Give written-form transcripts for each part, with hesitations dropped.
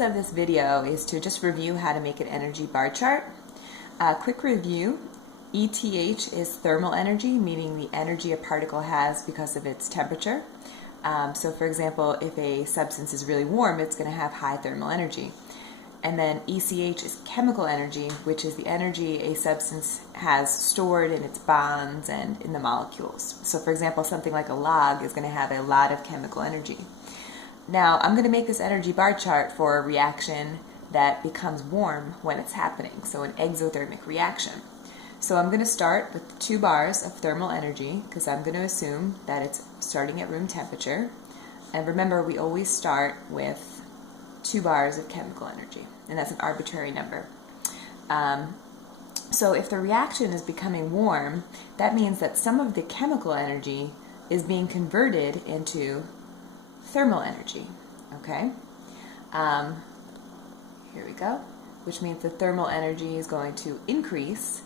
purpose of this video is to just review how to make an energy bar chart. Quick review, ETH is thermal energy, meaning the energy a particle has because of its temperature. So for example, if a substance is really warm, it's going to have high thermal energy. And then ECH is chemical energy, which is the energy a substance has stored in its bonds and in the molecules. So for example, something like a log is going to have a lot of chemical energy. Now, I'm going to make this energy bar chart for a reaction that becomes warm when it's happening, so an exothermic reaction. So I'm going to start with 2 bars of thermal energy, because I'm going to assume that it's starting at room temperature. And remember, we always start with 2 bars of chemical energy, and that's an arbitrary number. So if the reaction is becoming warm, that means that some of the chemical energy is being converted into thermal energy, okay? Here we go, which means the thermal energy is going to increase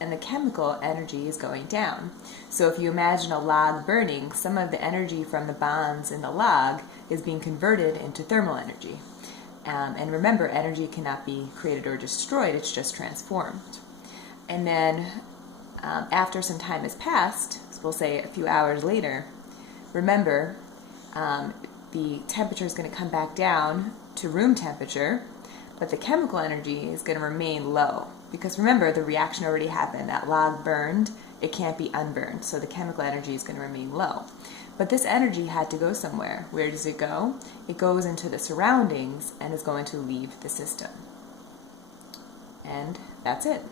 and the chemical energy is going down. So if you imagine a log burning, some of the energy from the bonds in the log is being converted into thermal energy. And remember, energy cannot be created or destroyed, it's just transformed. And then after some time has passed, so we'll say a few hours later, remember, the temperature is going to come back down to room temperature, but the chemical energy is going to remain low. Because remember, the reaction already happened. That log burned, it can't be unburned, so the chemical energy is going to remain low. But this energy had to go somewhere. Where does it go? It goes into the surroundings and is going to leave the system. And that's it.